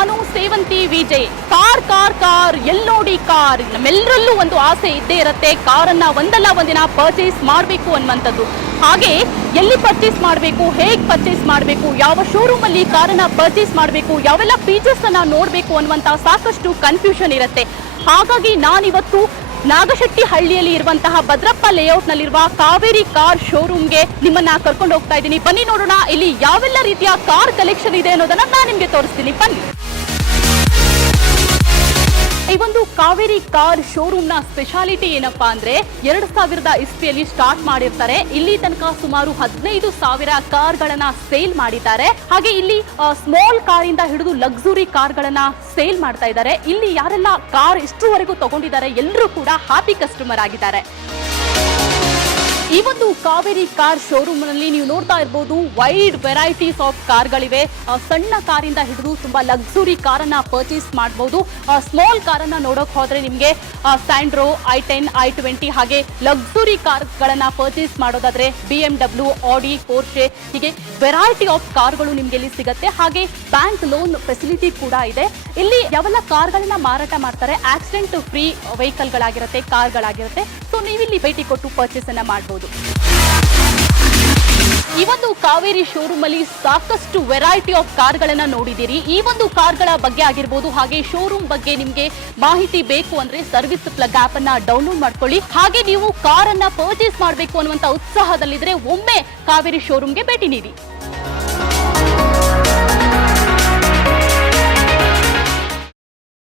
ನಾನು Sevanthi Vijay. Car car car ಎಲ್ಲೋಡಿ car. ನಮ್ಮೆಲ್ಲರಲ್ಲೂ ಒಂದು ಆಸೆ ಇದ್ದೇ ಇರುತ್ತೆ, ಕಾರನ್ನ ಒಂದಲ್ಲ ಒಂದಿನ ಪರ್ಚೇಸ್ ಮಾಡಬೇಕು ಅನ್ನುವಂಥದ್ದು. ಹಾಗೆ ಎಲ್ಲಿ ಪರ್ಚೇಸ್ ಮಾಡಬೇಕು, ಹೇಗೆ ಪರ್ಚೇಸ್ ಮಾಡಬೇಕು, ಯಾವ ಶೋರೂಮ್ ಅಲ್ಲಿ ಕಾರನ್ನ ಪರ್ಚೇಸ್ ಮಾಡಬೇಕು, ಯಾವೆಲ್ಲ ಫೀಚರ್ಸ್ ಅನ್ನ ನೋಡಬೇಕು ಅನ್ನುವಂತ ಸಾಕಷ್ಟು ಕನ್ಫ್ಯೂಷನ್ ಇರುತ್ತೆ. ಹಾಗಾಗಿ ನಾನಿವತ್ತು ನಾಗಶೆಟ್ಟಿಹಳ್ಳಿಯಲ್ಲಿ ಇರುವಂತಹ ಭದ್ರಪ್ಪ ಲೇಔಟ್ ನಲ್ಲಿರುವ ಕಾವೇರಿ ಕಾರ್ ಶೋರೂಮ್ಗೆ ನಿಮ್ಮನ್ನ ಕರ್ಕೊಂಡು ಹೋಗ್ತಾ ಇದ್ದೀನಿ. ಬನ್ನಿ ನೋಡೋಣ ಇಲ್ಲಿ ಯಾವೆಲ್ಲ ರೀತಿಯ ಕಾರ್ ಕಲೆಕ್ಷನ್ ಇದೆ ಅನ್ನೋದನ್ನ ನಾನು ನಿಮ್ಗೆ ತೋರಿಸ್ತೀನಿ. ಬನ್ನಿ. ಈ ಒಂದು ಕಾವೇರಿ ಕಾರ್ ಶೋರೂಮ್ ನ ಸ್ಪೆಷಾಲಿಟಿ ಏನಪ್ಪಾ ಅಂದ್ರೆ 2000 ಇಸ್ವಿಯಲ್ಲಿ ಸ್ಟಾರ್ಟ್ ಮಾಡಿರ್ತಾರೆ. ಇಲ್ಲಿ ತನಕ ಸುಮಾರು 15,000 ಕಾರ್ಗಳನ್ನ ಸೇಲ್ ಮಾಡಿದ್ದಾರೆ. ಹಾಗೆ ಇಲ್ಲಿ ಸ್ಮಾಲ್ ಕಾರಿಂದ ಹಿಡಿದು ಲಕ್ಸುರಿ ಕಾರ್ಗಳನ್ನ ಸೇಲ್ ಮಾಡ್ತಾ ಇದ್ದಾರೆ. ಇಲ್ಲಿ ಯಾರೆಲ್ಲ ಕಾರ್ ಇಷ್ಟುವರೆಗೂ ತಗೊಂಡಿದ್ದಾರೆ ಎಲ್ಲರೂ ಕೂಡ ಹ್ಯಾಪಿ ಕಸ್ಟಮರ್ ಆಗಿದ್ದಾರೆ. ಈ ಒಂದು ಕಾವೇರಿ ಕಾರ್ ಶೋರೂಮ್ ನಲ್ಲಿ ನೀವು ನೋಡ್ತಾ ಇರಬಹುದು ವೈಡ್ ವೆರೈಟೀಸ್ ಆಫ್ ಕಾರ್ಗಳಿವೆ. ಸಣ್ಣ ಕಾರಿಂದ ಹಿಡಿದು ತುಂಬಾ ಲಕ್ಸುರಿ ಕಾರನ್ನ ಪರ್ಚೇಸ್ ಮಾಡಬಹುದು. ಸ್ಮಾಲ್ ಕಾರನ್ನ ನೋಡೋಕೆ ಹೋದ್ರೆ ನಿಮಗೆ ಸ್ಯಾಂಡ್ರೋ, i10, i20 ಹಾಗೆ ಲಕ್ಸುರಿ ಕಾರ್ಗಳನ್ನ ಪರ್ಚೇಸ್ ಮಾಡೋದಾದ್ರೆ BMW, ಆಡಿ, ಪೋರ್ಷೆ ಹೀಗೆ ವೆರೈಟಿ ಆಫ್ ಕಾರ್ಗಳು ನಿಮ್ಗೆ ಇಲ್ಲಿ ಸಿಗುತ್ತೆ. ಹಾಗೆ ಬ್ಯಾಂಕ್ ಲೋನ್ ಫೆಸಿಲಿಟಿ ಕೂಡ ಇದೆ. ಇಲ್ಲಿ ಯಾವೆಲ್ಲ ಕಾರ್ಗಳನ್ನ ಮಾರಾಟ ಮಾಡ್ತಾರೆ, ಆಕ್ಸಿಡೆಂಟ್ ಫ್ರೀ ವೆಹಿಕಲ್ಗಳಾಗಿರುತ್ತೆ, ಕಾರ್ಗಳಾಗಿರುತ್ತೆ. ಸೊ ನೀವಿಲ್ಲಿ ಭೇಟಿ ಕೊಟ್ಟು ಪರ್ಚೇಸ್ ಅನ್ನ ಮಾಡಬಹುದು. ಈ ಒಂದು ಕಾವೇರಿ ಶೋರೂಮ್ ಅಲ್ಲಿ ಸಾಕಷ್ಟು ವೆರೈಟಿ ಆಫ್ ಕಾರ್ಗಳನ್ನ ನೋಡಿದ್ದೀರಿ. ಈ ಒಂದು ಕಾರ್ಗಳ ಬಗ್ಗೆ ಆಗಿರ್ಬೋದು, ಹಾಗೆ ಶೋರೂಮ್ ಬಗ್ಗೆ ನಿಮ್ಗೆ ಮಾಹಿತಿ ಬೇಕು ಅಂದ್ರೆ ಸರ್ವಿಸ್ ಪ್ಲಗ್ ಆಪ್ ಅನ್ನ ಡೌನ್ಲೋಡ್ ಮಾಡ್ಕೊಳ್ಳಿ. ಹಾಗೆ ನೀವು ಕಾರನ್ನ ಪರ್ಚೇಸ್ ಮಾಡಬೇಕು ಅನ್ನುವಂತ ಉತ್ಸಾಹದಲ್ಲಿದ್ರೆ ಒಮ್ಮೆ ಕಾವೇರಿ ಶೋರೂಮ್ಗೆ ಭೇಟಿ ನೀಡಿ.